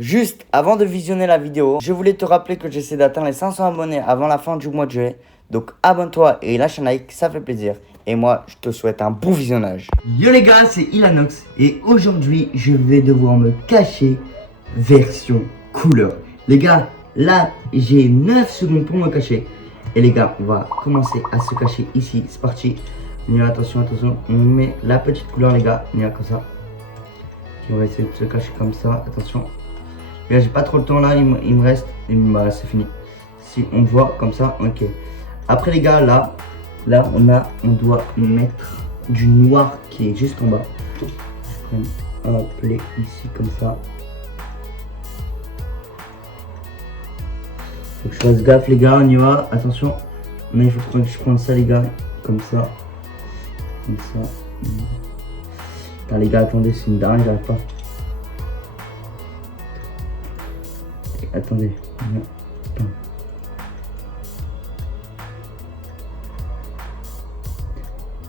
Juste avant de visionner la vidéo, je voulais te rappeler que j'essaie d'atteindre les 500 abonnés avant la fin du mois de juillet. Donc abonne-toi et lâche un like, ça fait plaisir. Et moi, je te souhaite un bon visionnage. Yo les gars, c'est Ilanox et aujourd'hui, je vais devoir me cacher version couleur. Les gars, là, j'ai 9 secondes pour me cacher. Et les gars, on va commencer à se cacher ici. C'est parti. On y va, attention, attention. On met la petite couleur, les gars. On y va comme ça. Et on va essayer de se cacher comme ça. Attention. Là, j'ai pas trop le temps là, il me reste. Et bah, c'est fini. Si on voit comme ça, ok. Après, les gars, là, on doit mettre du noir qui est juste en bas. Je prends un play ici comme ça. Faut que je fasse gaffe, les gars, on y va. Attention. Mais il faut que je prenne ça, les gars, comme ça. Comme ça. Putain, les gars, attendez, c'est une dingue, j'arrive pas. Attendez. Attends.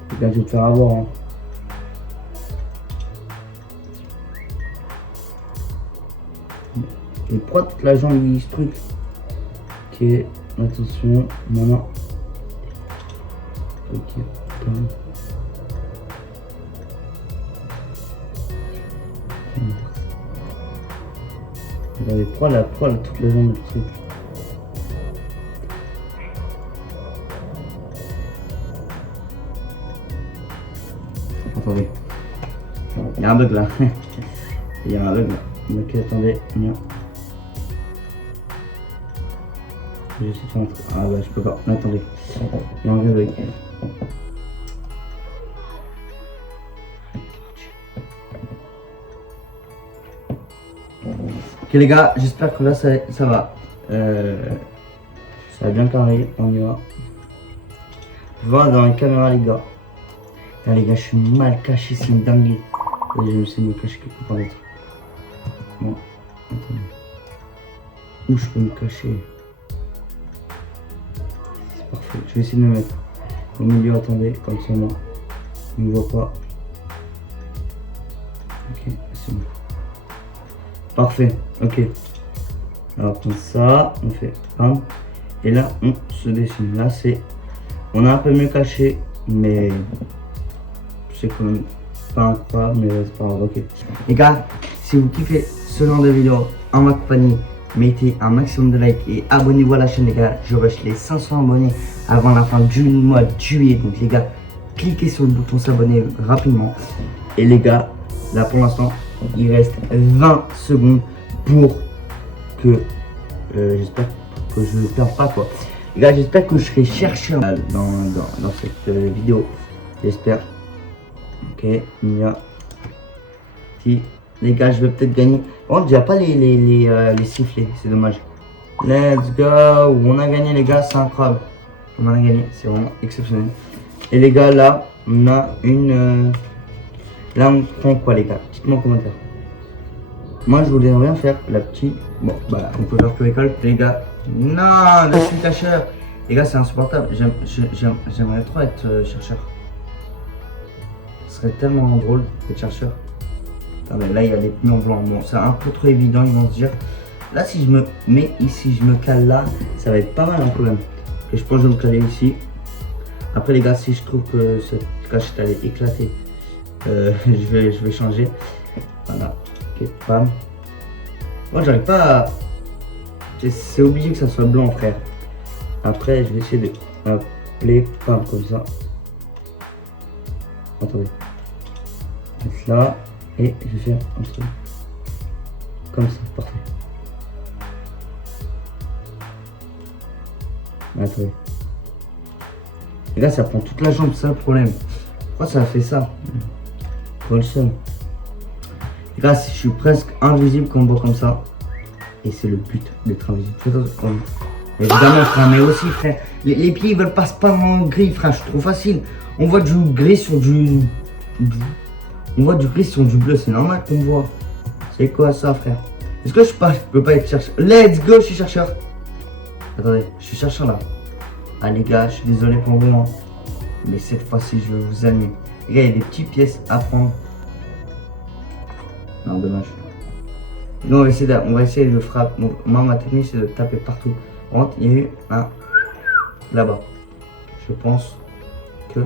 Les gars, je vais te faire avoir. Hein. Et pourquoi toute la jambe il ce truc? Ok, attention, maintenant. Ok, putain. Regardez, pourquoi toute la jambe du truc? Attendez. Il y a un bug là. Il y a un bug là. Ok, attendez. Non. Je sais faire un truc. Ah bah je peux pas. Attendez. Il y a un vrai bug. Ok les gars, j'espère que là ça va. Ça va bien carré, on y va. Je vois dans les caméras les gars. Là les gars, je suis mal caché, c'est une dinguerie. Je vais essayer de me cacher quelque part d'autre. Bon, attendez. Où je peux me cacher? C'est parfait, je vais essayer de me mettre au milieu, attendez, comme ça moi. On ne voit pas. Ok, c'est bon. Parfait, ok. Alors comme ça, on fait bam. Et là, on se dessine. Là, c'est... On a un peu mieux caché, mais... C'est quand même pas incroyable, mais c'est pas grave, ok. Les gars, si vous kiffez ce genre de vidéo en ma compagnie, mettez un maximum de likes et abonnez-vous à la chaîne, les gars. Je rush les 500 abonnés avant la fin du mois de juillet. Donc les gars, cliquez sur le bouton s'abonner rapidement. Et les gars, là pour l'instant, il reste 20 secondes pour que j'espère que je ne perds pas quoi. Les gars, j'espère que je serai chercheur dans cette vidéo. J'espère. Ok, il y a. Si, les gars, je vais peut-être gagner. Oh, il n'y a pas les sifflets, c'est dommage. Let's go. On a gagné, les gars, c'est incroyable. On a gagné, c'est vraiment exceptionnel. Et les gars, là, on a une. Là, on prend quoi, les gars? Dites-moi en commentaire. Moi, je voulais rien faire, la petite. Bon, bah, on peut faire que école, les gars. Non, je suis cacheur. Les gars, c'est insupportable. J'aimerais trop être chercheur. Ce serait tellement drôle d'être chercheur. Ah, mais là, il y a les pneus blancs. Bon, c'est un peu trop évident, ils vont se dire. Là, si je me mets ici, je me cale là, ça va être pas mal un problème. Et je pense que je vais me caler ici. Après, les gars, si je trouve que cette cachette elle est éclatée, je vais changer. Voilà. Ok, bam. Moi, j'arrive pas à. C'est obligé que ça soit blanc, frère. Après, je vais essayer de appeler bam comme ça. Attendez. Mettre là. Et je vais faire un truc. Comme ça, parfait. Attendez. Et là, ça prend toute la jambe, c'est ça le problème. Pourquoi ça a fait ça? Pour le seul. Les gars, je suis presque invisible quand on voit comme ça. Et c'est le but d'être invisible. Évidemment, frère, mais aussi, frère. Les pieds, ils veulent pas se peindre en gris, frère. Je suis trop facile. On voit du gris sur du. On voit du gris sur du bleu. C'est normal qu'on voit. C'est quoi ça, frère? Est-ce que je peux pas être chercheur? Let's go, je suis chercheur. Attendez, je suis chercheur là. Ah, les gars, je suis désolé pour vous. Hein. Mais cette fois-ci, je vais vous animer. Les gars, il y a des petites pièces à prendre. Non, dommage. Nous, on va essayer de frapper. Moi, ma technique, c'est de taper partout. Par contre, il y a eu un là-bas. Je pense que.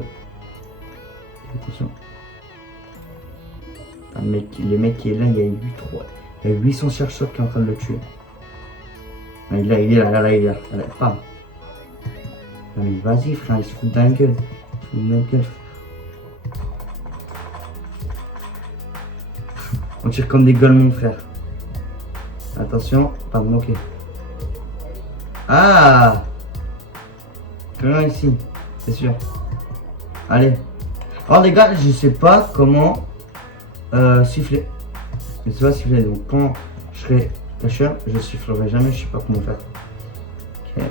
Attention. Le mec qui est là, il y a 800 chercheurs qui sont en train de le tuer. Ah, il est là, il est là. Pas. Non, mais vas-y, frère, il se fout de la gueule. Il se fout de la gueule, frère. On tire comme des gueules, mon frère. Attention, pas me moquer. Ah! Quelqu'un ici, c'est sûr. Allez. Alors les gars, je sais pas comment siffler. Je sais pas siffler, donc quand je serai cacheur, je sifflerai jamais, je sais pas comment faire. Ok.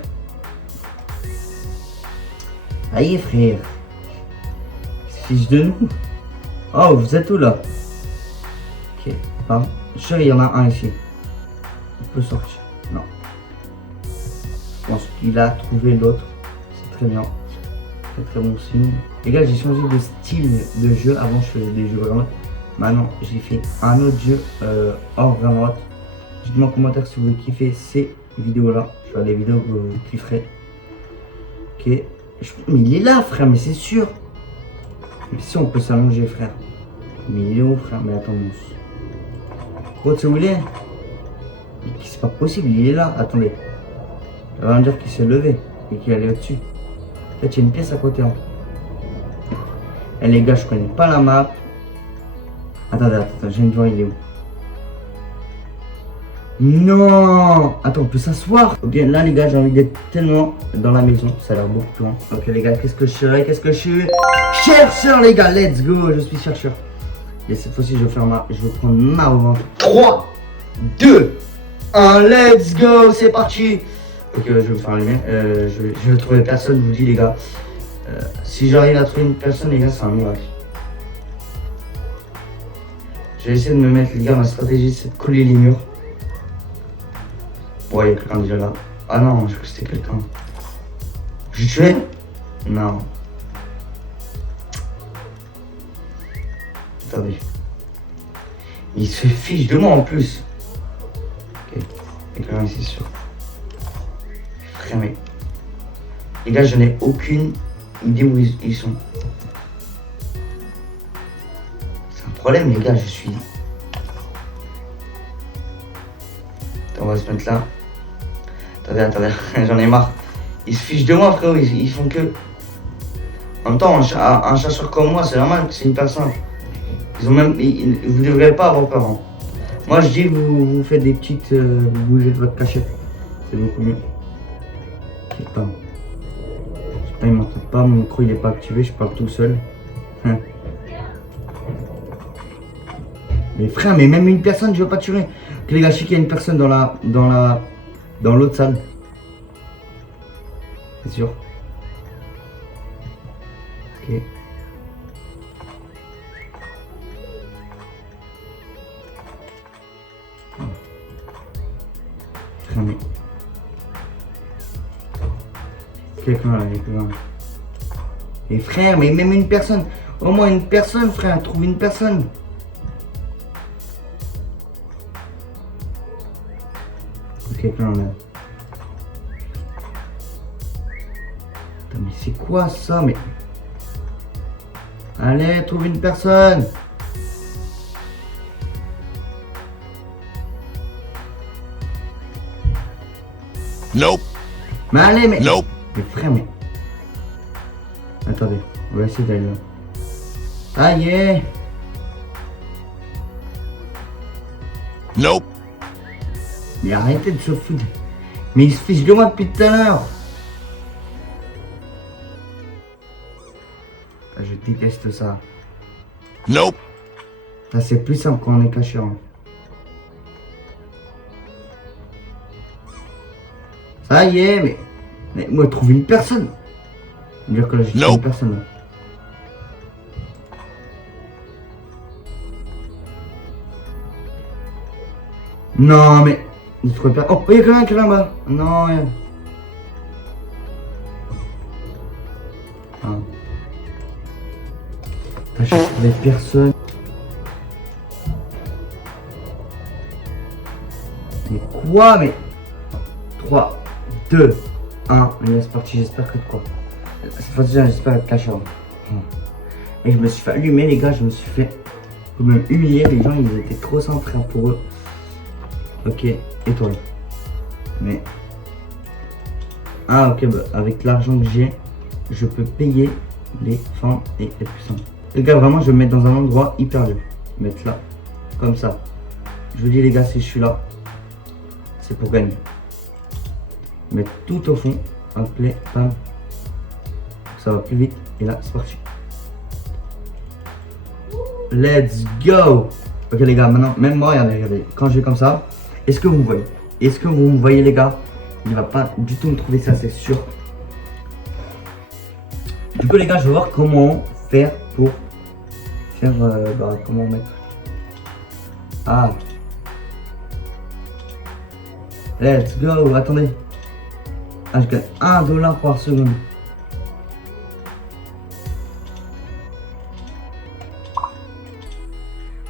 Allez frère. Fiche de nous. Oh, vous êtes où là? Ok, pardon. Je sais, il y en a un ici. On peut sortir. Non. Je pense qu'il a trouvé l'autre. C'est très bien. C'est très bon signe. Les gars, j'ai changé de style de jeu. Avant, je faisais des jeux vraiment. Maintenant, j'ai fait un autre jeu hors vraiment. Dites-moi en commentaire si vous kiffez ces vidéos-là. Je ferai des vidéos que vous kifferez. Ok. Mais il est là, frère, mais c'est sûr. Mais si on peut s'allonger, frère. Mais il est où, frère? Mais attends, gros, tu sais où il est? C'est pas possible, il est là. Attendez. Ça va me dire qu'il s'est levé et qu'il allait au-dessus. En fait, il y a une pièce à côté. Hein. Et les gars, je connais pas la map. Attends, je viens de voir, il est où? Non! Attends, on peut s'asseoir? Ok, là, les gars, j'ai envie d'être tellement dans la maison. Ça a l'air beaucoup plus loin. Ok, les gars, qu'est-ce que je suis? Chercheur, les gars, let's go! Je suis chercheur. Et cette fois-ci, je vais prendre ma revanche. 3, 2, 1, let's go! C'est parti! Ok, je vais me faire allumer. Je vais trouver personne, je vous dis, les gars. Si j'arrive à trouver une personne, les gars, c'est un miracle. Je vais essayer de me mettre, les gars, ma stratégie, c'est de coller les murs. Ouais, il y a quelqu'un déjà là. Ah non, je crois que c'était quelqu'un. Je l'ai tué? Non. Attendez. Il se fiche de moi en plus. Ok. Il y a quelqu'un ici, c'est sûr. Frère, mais. Les gars, je n'ai aucune idée où ils sont. C'est un problème, les gars, je suis. Attends, on va se mettre là. Attendez, j'en ai marre. Ils se fichent de moi, frérot, ils font que. En même temps, un chasseur comme moi, c'est normal que c'est une personne. Vous ne devriez pas avoir peur. Hein. Moi, je dis, vous faites des petites. Vous bougez de votre cachette. C'est beaucoup mieux. Je sais pas, il m'entend pas, mon micro il est pas activé, je parle tout seul. Mais frère, mais même une personne, je veux pas tuer. Ok, les gars, je sais qu'il y a une personne dans l'autre salle. C'est sûr. Ok. Frère, mais. Quelqu'un là, quelqu'un. Et frère, mais même une personne. Au moins une personne, frère, trouve une personne. Quelqu'un là. Putain, mais c'est quoi ça? Mais. Allez, trouve une personne. Nope. Mais allez, mais. Nope. Mais frère, mais. Attendez, on va essayer d'aller là. Ah yeah. Nope. Mais arrêtez de se foutre. Mais il se fiche de moi depuis tout à l'heure. Ah, je déteste ça. Nope. Ça c'est plus simple quand on est caché. Hein. Ça y est, mais moi trouve une personne. Dire que là j'ai trouvé une personne. Là. Non mais. Il se prépare. Oh, il y a quelqu'un qui est là-bas. Non, ouais. Ah. J'ai trouvé personne. Quoi, mais 3, 2, 1. Allez, c'est parti, j'espère que de quoi. Cette fois-ci, j'espère être caché. Et je me suis fait allumer, les gars, je me suis fait me humilier. Les gens, ils étaient trop centrés pour eux. Ok, étoile. Mais. Ah, ok, bah, avec l'argent que j'ai, je peux payer les femmes et les puissants. Les gars, vraiment, je vais me mettre dans un endroit hyper dur. Mettre là, comme ça. Je vous dis, les gars, si je suis là, c'est pour gagner. Mettre tout au fond, appeler, pam. Ça va plus vite. Et là, c'est parti. Let's go! Ok, les gars, maintenant, même moi, regardez. Quand je vais comme ça, est-ce que vous me voyez? Est-ce que vous me voyez, les gars? Il va pas du tout me trouver ça, c'est sûr. Du coup, les gars, je vais voir comment faire pour faire. Comment mettre. Ah! Let's go! Attendez! Ah, je gagne $1 par seconde.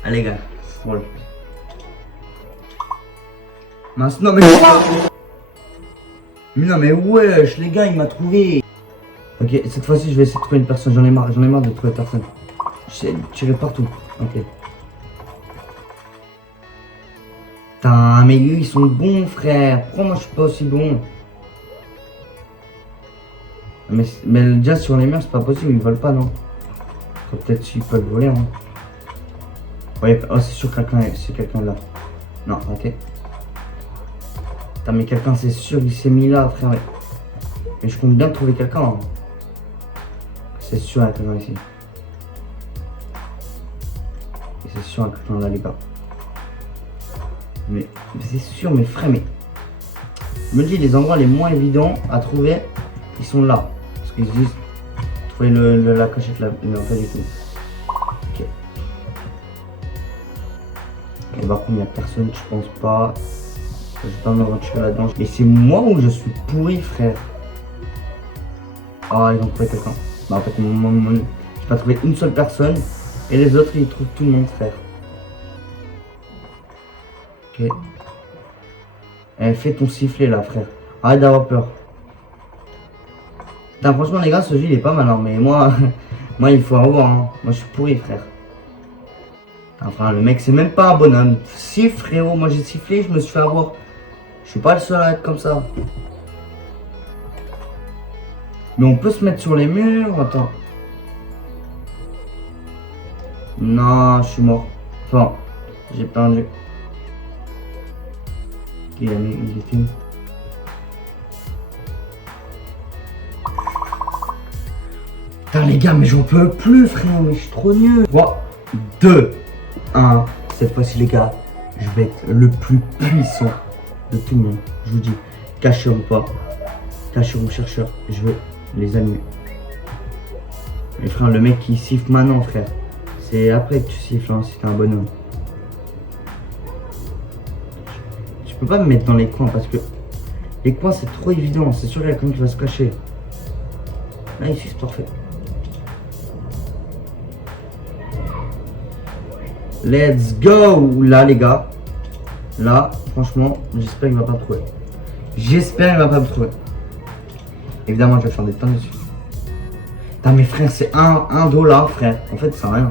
Allez, les gars, roll. Mince, non, mais. Mais non, mais wesh, les gars, il m'a trouvé. Ok, cette fois-ci, je vais essayer de trouver une personne. J'en ai marre de trouver personne. J'essaie de tirer partout. Ok. Putain, mais eux, ils sont bons, frère. Pourquoi moi, je suis pas aussi bon? Mais déjà, sur les murs, c'est pas possible. Ils volent pas, non? Peut-être s'ils peuvent voler, hein. Ouais, oh, c'est sûr, c'est quelqu'un là. Non, ok. Putain, mais quelqu'un, c'est sûr, il s'est mis là, frère. Mais je compte bien trouver quelqu'un. Hein. C'est sûr, il y a quelqu'un ici. C'est sûr, il y a quelqu'un là, les gars. Mais c'est sûr, mes frères, mais. Je me dis, les endroits les moins évidents à trouver, ils sont là. Parce qu'ils se disent, trouver la cachette là. Mais en fait, du tout. Ok. Et par contre, il n'y a personne, je pense pas. Je vais pas me retirer là-dedans. Mais c'est moi où je suis pourri, frère. Ah, ils ont trouvé quelqu'un. Bah, en fait, j'ai pas trouvé une seule personne. Et les autres, ils trouvent tout le monde, frère. Ok. Eh, fais ton sifflet là, frère. Arrête d'avoir peur. Putain, franchement, les gars, ce jeu il est pas mal, hein, mais moi, moi, il faut revoir. Hein. Moi, je suis pourri, frère. Enfin, le mec, c'est même pas un bonhomme. Si, frérot, moi j'ai sifflé, je me suis fait avoir. Je suis pas le seul à être comme ça. Mais on peut se mettre sur les murs. Attends. Non, je suis mort. Enfin, j'ai perdu. Il était où? Putain, les gars, mais j'en peux plus, frère. Mais je suis trop nul. 3, 2, 1. Cette fois-ci, les gars, je vais être le plus puissant de tout le monde. Je vous dis, caché ou pas, caché ou chercheur, je veux les allumer. Mais frère, le mec qui siffle maintenant, frère. C'est après que tu siffles, hein, si t'es un bonhomme. Je peux pas me mettre dans les coins parce que les coins c'est trop évident. C'est sûr qu'il y a quelqu'un qui va se cacher. Là, ici, c'est parfait. Let's go! Là, les gars. Là, franchement, j'espère qu'il va pas me trouver. J'espère qu'il va pas me trouver. Évidemment, je vais faire des tonnes dessus. Putain, mes frères, c'est $1, frère. En fait, c'est rien.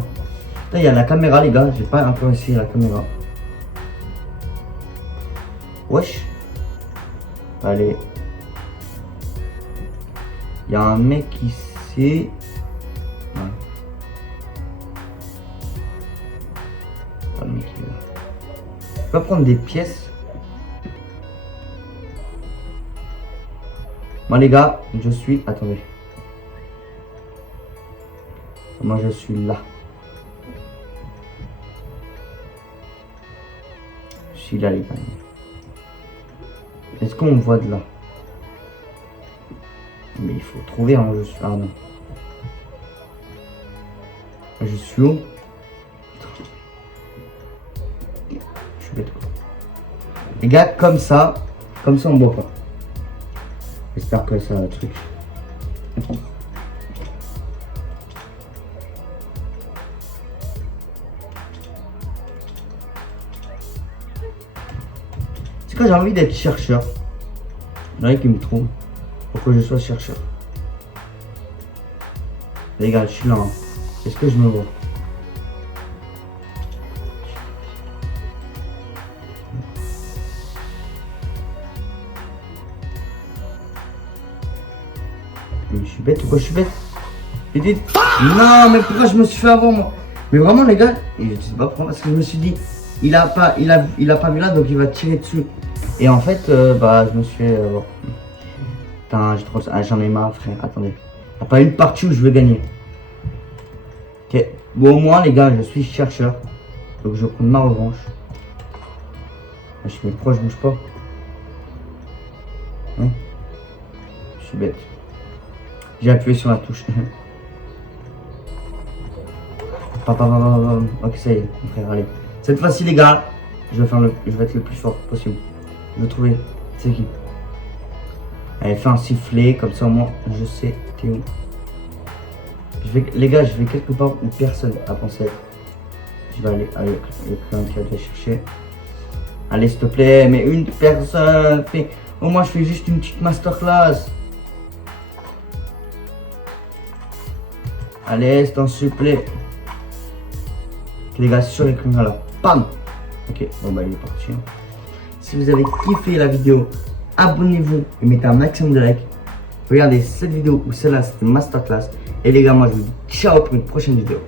Putain, il y a la caméra, les gars. J'ai pas encore essayé la caméra. Wesh. Allez. Il y a un mec ici. Ouais. Le mec, il est là. Je peux prendre des pièces. Moi les gars, je suis... Attendez. Moi je suis là. Je suis là les gars. Est-ce qu'on me voit de là? Mais il faut trouver un je suis... Ah non. Je suis où? Je suis bête quoi. Les gars, comme ça on boit pas. J'espère que ça va le truc. Quand j'ai envie d'être chercheur, il y en a qui me trouvent pour que je sois chercheur. Les gars, je suis là. Hein. Est-ce que je me vois? Mais je suis bête ou quoi? Je suis bête? Non, mais pourquoi je me suis fait avant moi? Mais vraiment les gars, je sais pas pourquoi, parce que je me suis dit, il a pas vu là, donc il va tirer dessus. Et en fait, je me suis bon. Putain, j'en ai marre frère, attendez. Il n'y a pas une partie où je vais gagner. Ok, bon au moins les gars, je suis chercheur. Donc je prends ma revanche. Je suis proche, je bouge pas. Hein? Je suis bête. J'ai appuyé sur la touche. Ok, ça y est, mon frère, allez. Cette fois-ci, les gars, je vais être le plus fort possible. Je vais trouver. C'est qui? Allez, fais un sifflet, comme ça, moi, je sais t'es où. Les gars, je vais quelque part où personne a pensé être. Je vais aller avec le clan qui va te chercher. Allez, s'il te plaît, mais une personne. Au moins, je fais juste une petite masterclass. Allez, c'est un supplément. Les gars, sur les crins là. Pam! Ok, bon bah il est parti. Hein. Si vous avez kiffé la vidéo, abonnez-vous et mettez un maximum de likes. Regardez cette vidéo ou celle-là, c'était une masterclass. Et les gars, moi je vous dis ciao pour une prochaine vidéo.